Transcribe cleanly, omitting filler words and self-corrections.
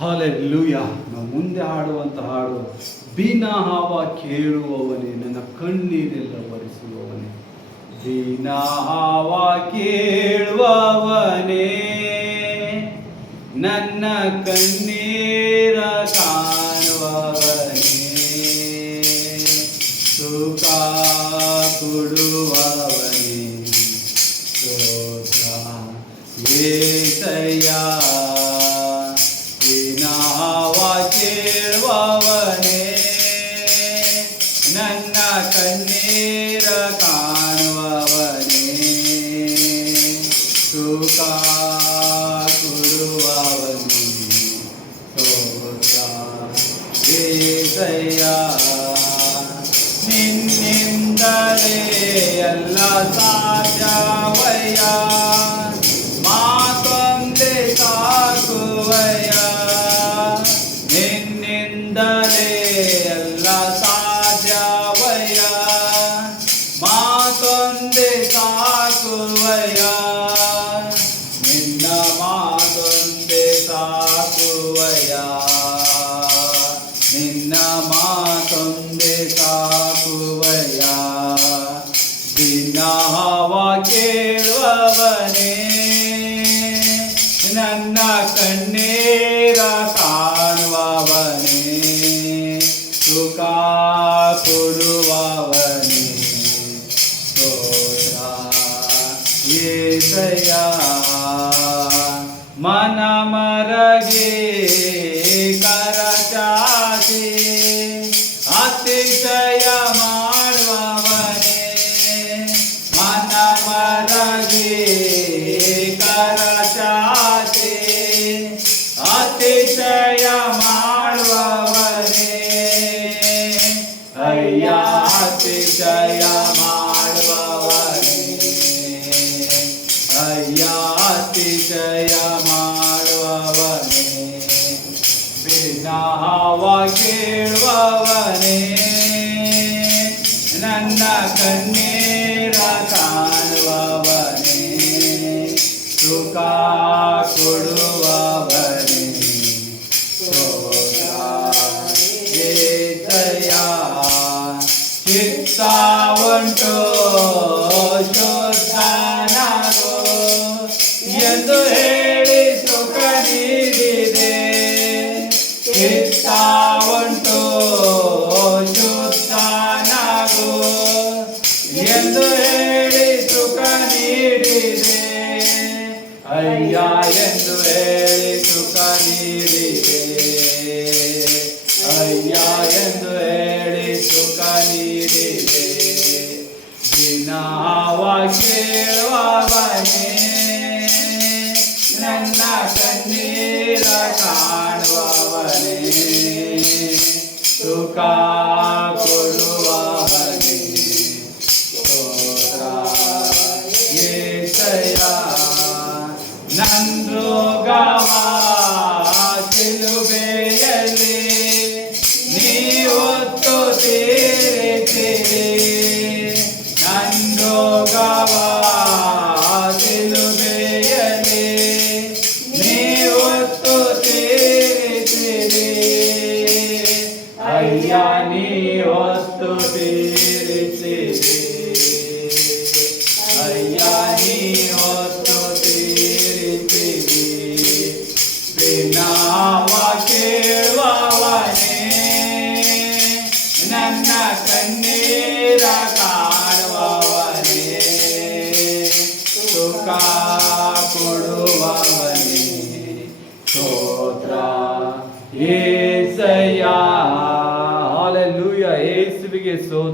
Hallelujah. ನಾವು ಮುಂದೆ ಹಾಡುವಂತ ಹಾಡು, ಬಿನ ಹಾವ ಕೇಳುವವನೇ, ನನ್ನ ಕಣ್ಣೀರೆಲ್ಲ ಒರೆಸುವವನೇ. ಬಿನ ಹಾವ ಕೇಳುವವನೇ, ನನ್ನ ಕಣ್ಣೀರ ಕಾಣುವವನೇ, ಸುಖ ಕೊಡುವವನೇ, ಸ್ತೋತ್ರ ಯೇಸಯ್ಯ. ಕೇಳುವವನೇ, ನನ್ನ ಕಣ್ಣೀರ ಕಾಣುವವನೇ, ಸುಖ ಕೊಡುವವನೇ, ಸ್ತೋತ್ರ ಯೇಸಯ್ಯ. ನಿನ್ನಿಂದಲೇ ಎಲ್ಲ ಸಾಧ್ಯವಯ್ಯ, ಮಾತೊಂದೇ ಸಾಕುವಯ್ಯ. ನಿನ್ನಿಂದಲೇ ಎಲ್ಲ ಸಾಧ್ಯವಯ್ಯ, ಮಾತೊಂದೇ ಸಾಕುವಯ್ಯ. ನಿನ್ನ ಮಾತೊಂದೇ ಸಾಕುವಯ್ಯ, ನಿನ್ನ ಮಾತೊಂದೇ ಸಾಕುವಯ್ಯ. ದಿನ ಹಾವ ಕೇಳುವವನೇ, ನನ್ನ ಕಣ್ಣೀರ ಕಾಣುವವನೇ, ಸುಖ ಕೊಡುವವನೇ, ಸ್ತೋತ್ರ ಯೇಸಯ್ಯ. ಮನ ಮರಗೆ ಕರಚಾಚಿ ಅತಿಶಯ ಮಾಡುವವನೇ, ಮನ ಮರಗೆ ಕರಚಾಚಿ ಅತಿಶಯ ಮಾಡುವವನೇ, ಅಯ್ಯ ಅತಿಶಯ ಮಾಡುವವನೇ, ಅಯ್ಯ ಅತಿಶಯ ಮಾಡುವವನೇ. ಬಿನ ಹಾವ ಕೇಳುವವನೇ, ನನ್ನ ಕಣ್ಣೀರ ಕಾಣುವವನೇ, ಸುಖ ಕೊಡುವವನೇ, ಸ್ತೋತ್ರ ಯೇಸಯ್ಯ. ಚಿತ್ತ ಉಂಟು ಶುದ್ಧನಾಗು ಎಂದು ಹೇಳಿ ಸುಖ ನೀಡಿದೆ. ಚಿತ್ತ ಉಂಟು ಶುದ್ಧನಾಗು ಎಂದು ಹೇಳಿ ಸುಖ ನೀಡಿದೆ. ಅಯ್ಯ ಎಂದು ಹೇಳಿ ಸುಖ ನೀಡಿದೆ, ಅಯ್ಯ ಎಂದು ಹೇಳಿ ಸುಖ ನೀಡಿದೆ. ದಿನ ಹಾವ ಕೇಳುವವನೇ, ನನ್ನ ಕಣ್ಣೀರ ಕಾಣುವವನೇ, ಸುಖ ಕೊಡುವವನೇ, ಸ್ತೋತ್ರ ಯೇಸಯ್ಯ. ನಂದೋಗವ ಶಿಲುಬೆಯಲ್ಲಿ ನೀವೊತ್ತು ತೀರಿಸಿರಿ, ನಂದೋಗವ ಶಿಲುಬೆಯಲ್ಲಿ ನೀವೊತ್ತು ತೀರಿಸಿರಿ, ಅಯ್ಯ ನೀವೊತ್ತು ತೀರಿಸಿರಿ, ಅಯ್ಯ ನೀವೊತ್ತು ತೀರಿಸಿರಿ. ಬಿನ ಹಾವ ಕೇಳುವವನೇ, ನನ್ನ ಕಣ್ಣೀರ ಕಾಣುವವನೇ, ಸುಖ ಕೊಡುವವನೇ, ಸ್ತೋತ್ರ ಯೇಸಯ್ಯ. ಹಾಲೆಲೂಯ. ಯೇಸುವಿಗೆ ಸ್ತೋತ್ರ.